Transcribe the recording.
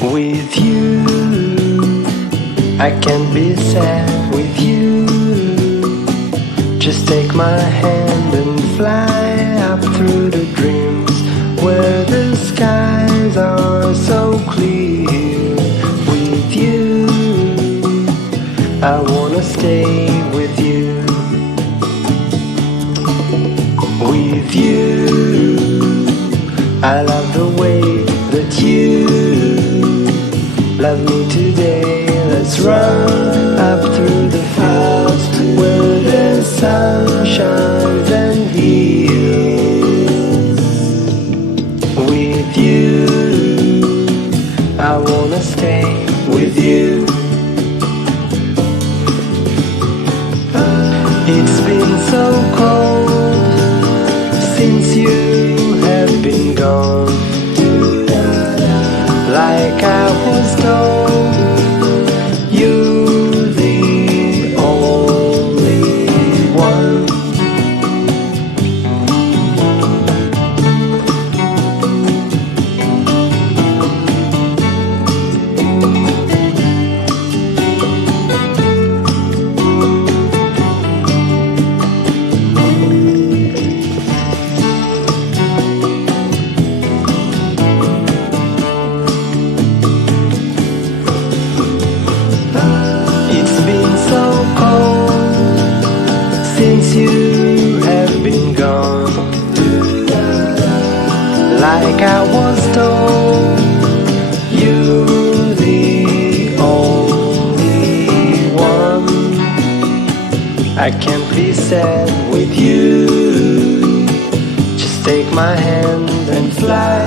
With you, I can't be sad with you. Just take my hand and fly up through the dreams where the skies are so clear. With you, I wanna stay with you. With you, I love the way that you love me today. Let's run up through the fields where the sun shines and heals. With you, I wanna stay with you. It's been so cold since you have been gone. Like I was told, you're the only one. Since you have been gone, like I was told, you're the only one. I can't be sad with you. Just take my hand and fly